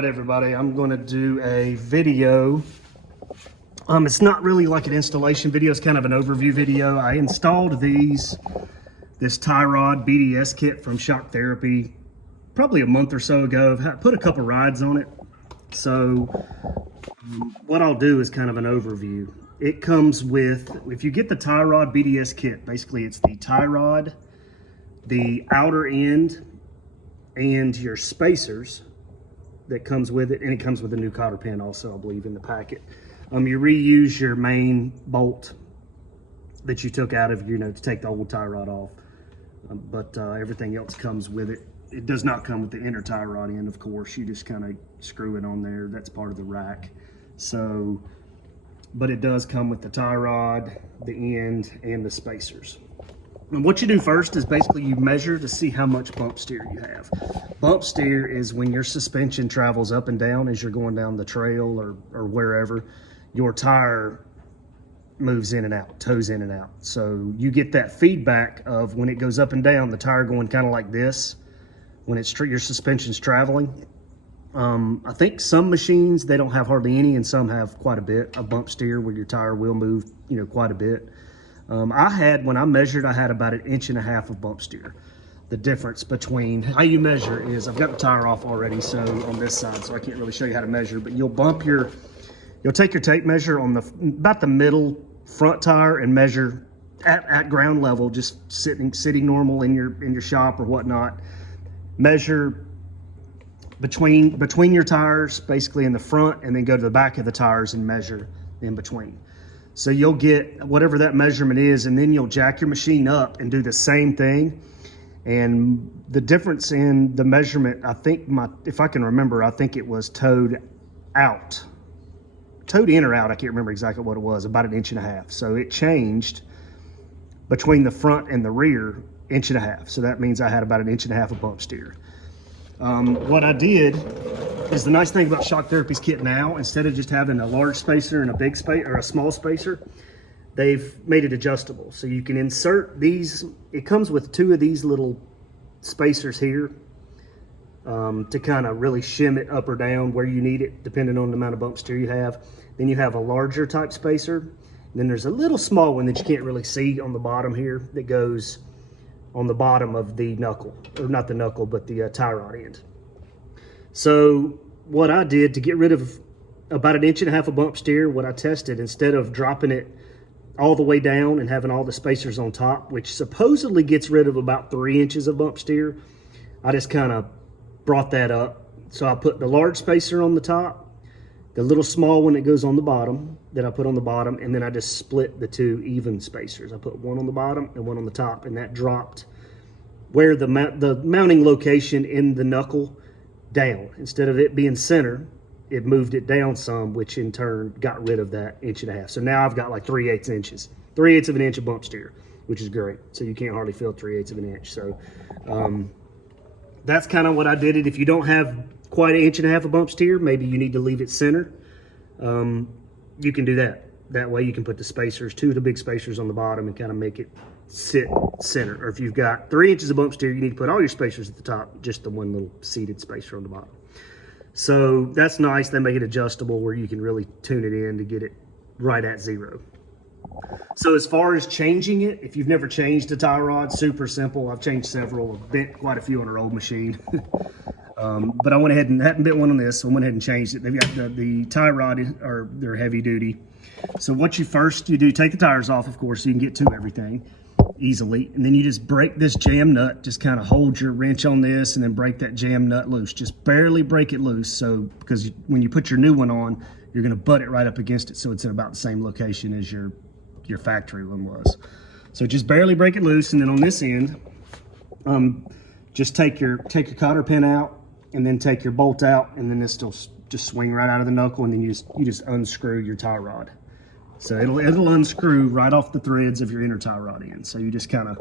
right, everybody, I'm going to do a video. It's not really like an installation video, it's kind of an overview video. I installed this tie rod BDS kit from Shock Therapy probably a month or so ago. I've put a couple rides on it. So what I'll do is kind of an overview. It comes with, if you get the tie rod BDS kit, basically it's the tie rod, the outer end, and your spacers that comes with it, and it comes with a new cotter pin also, I believe, in the packet. You reuse your main bolt that you took out of, to take the old tie rod off, but everything else comes with it. It does not come with the inner tie rod end, of course. You just kind of screw it on there. That's part of the rack. So, but it does come with the tie rod, the end, and the spacers. And what you do first is basically you measure to see how much bump steer you have. Bump steer is when your suspension travels up and down as you're going down the trail or wherever. Your tire moves in and out, toes in and out. So you get that feedback of when it goes up and down, the tire going kind of like this, when your suspension's traveling. I think some machines, they don't have hardly any, and some have quite a bit of bump steer where your tire will move, quite a bit. When I measured, I had about 1.5 inches of bump steer. The difference between how you measure is, I've got the tire off already, so on this side, so I can't really show you how to measure, but you'll take your tape measure on about the middle front tire and measure at ground level, just sitting normal in your shop or whatnot. Measure between your tires, basically in the front, and then go to the back of the tires and measure in between. So you'll get whatever that measurement is, and then you'll jack your machine up and do the same thing. And the difference in the measurement, I think if I can remember, I think it was toed out. Toed in or out, I can't remember exactly what it was, about 1.5 inches. So it changed between the front and the rear 1.5 inches. So that means I had about 1.5 inches of bump steer. What I did is, the nice thing about Shock Therapy's kit now, instead of just having a large spacer and a big spacer or a small spacer, they've made it adjustable. So you can insert these. It comes with 2 of these little spacers here to kind of really shim it up or down where you need it, depending on the amount of bump steer you have. Then you have a larger type spacer. And then there's a little small one that you can't really see on the bottom here that goes on the bottom of the knuckle, or not the knuckle, but the tie rod end. So what I did to get rid of about 1.5 inches of bump steer, what I tested, instead of dropping it all the way down and having all the spacers on top, which supposedly gets rid of about 3 inches of bump steer, I just kind of brought that up. So I put the large spacer on the top, the little small one that goes on the bottom, that I put on the bottom, and then I just split the 2 even spacers. I put one on the bottom and one on the top, and that dropped where the mounting location in the knuckle down. Instead of it being center, it moved it down some, which in turn got rid of that 1.5 inches. So now I've got like 3/8 inches, 3/8 of an inch of bump steer, which is great. So you can't hardly feel 3/8 of an inch. So that's kind of what I did it. If you don't have quite 1.5 inches of bump steer, maybe you need to leave it center. You can do that. That way you can put the spacers, 2 of the big spacers on the bottom, and kind of make it sit center. Or if you've got 3 inches of bump steer, you need to put all your spacers at the top, just the one little seated spacer on the bottom. So that's nice. They make it adjustable where you can really tune it in to get it right at 0. So as far as changing it, if you've never changed a tie rod, super simple. I've changed several. I've bent quite a few on our old machine. But I went ahead and hadn't bent one on this, so I went ahead and changed it. They've got the tie rod, or they're heavy duty. So what you do, take the tires off, of course, so you can get to everything easily. And then you just break this jam nut, just kind of hold your wrench on this and then break that jam nut loose. Just barely break it loose, because when you put your new one on, you're gonna butt it right up against it, so it's in about the same location as your factory one was. So just barely break it loose, and then on this end, just take your cotter pin out, and then take your bolt out, and then this will just swing right out of the knuckle, and then you just unscrew your tie rod. So it'll unscrew right off the threads of your inner tie rod end. So you just kind of,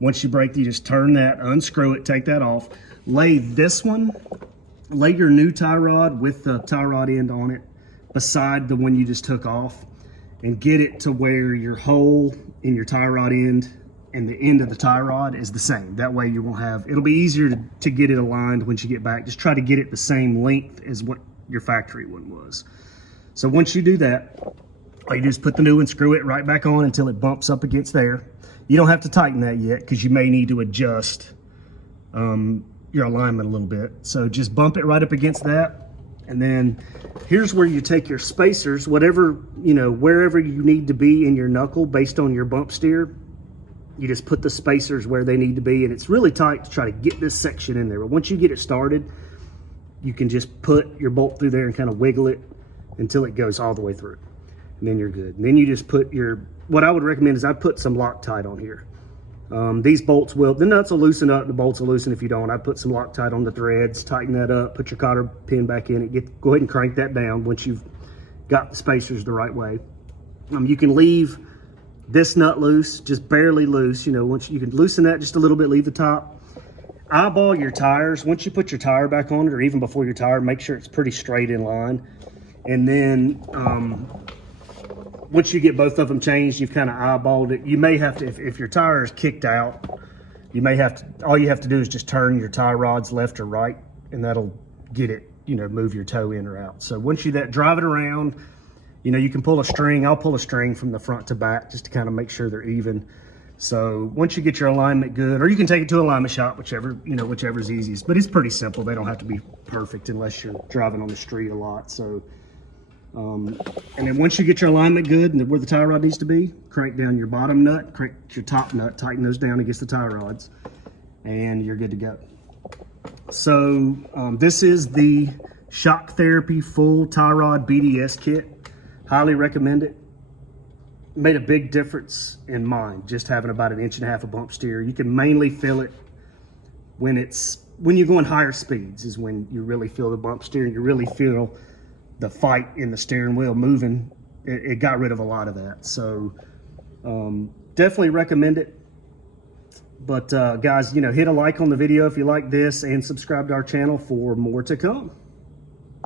once you break, you just turn that, unscrew it, take that off, lay your new tie rod with the tie rod end on it beside the one you just took off, and get it to where your hole in your tie rod end and the end of the tie rod is the same. That way you won't have, it'll be easier to get it aligned once you get back. Just try to get it the same length as what your factory one was. So once you do that, all you do is put the new one, screw it right back on until it bumps up against there. You don't have to tighten that yet because you may need to adjust your alignment a little bit. So just bump it right up against that. And then here's where you take your spacers, whatever, you know, wherever you need to be in your knuckle based on your bump steer. You just put the spacers where they need to be, and it's really tight to try to get this section in there. But once you get it started, you can just put your bolt through there and kind of wiggle it until it goes all the way through. And then you're good. And then you just put your, what I would recommend is I put some Loctite on here. These bolts will, the nuts will loosen up, the bolts will loosen if you don't. I put some Loctite on the threads, tighten that up, put your cotter pin back in it, go ahead and crank that down once you've got the spacers the right way. You can leave this nut loose, just barely loose, you know, once you can loosen that just a little bit, leave the top. Eyeball your tires. Once you put your tire back on it, or even before your tire, make sure it's pretty straight in line. And then once you get both of them changed, you've kind of eyeballed it. You may have to, if your tire is kicked out, you may have to, all you have to do is just turn your tie rods left or right, and that'll get it, you know, move your toe in or out. So once you drive it around, you know, you can pull a string. I'll pull a string from the front to back just to kind of make sure they're even. So once you get your alignment good, or you can take it to an alignment shop, whichever, you know, whichever's easiest. But it's pretty simple. They don't have to be perfect unless you're driving on the street a lot. So, and then once you get your alignment good and where the tie rod needs to be, crank down your bottom nut, crank your top nut, tighten those down against the tie rods, and you're good to go. So this is the Shock Therapy Full Tie Rod BDS Kit. Highly recommend it. Made a big difference in mine, just having about 1.5 inches of bump steer. You can mainly feel it when you're going higher speeds is when you really feel the bump steer, and you really feel the fight in the steering wheel moving. It got rid of a lot of that. So definitely recommend it. But guys, you know, hit a like on the video if you like this, and subscribe to our channel for more to come.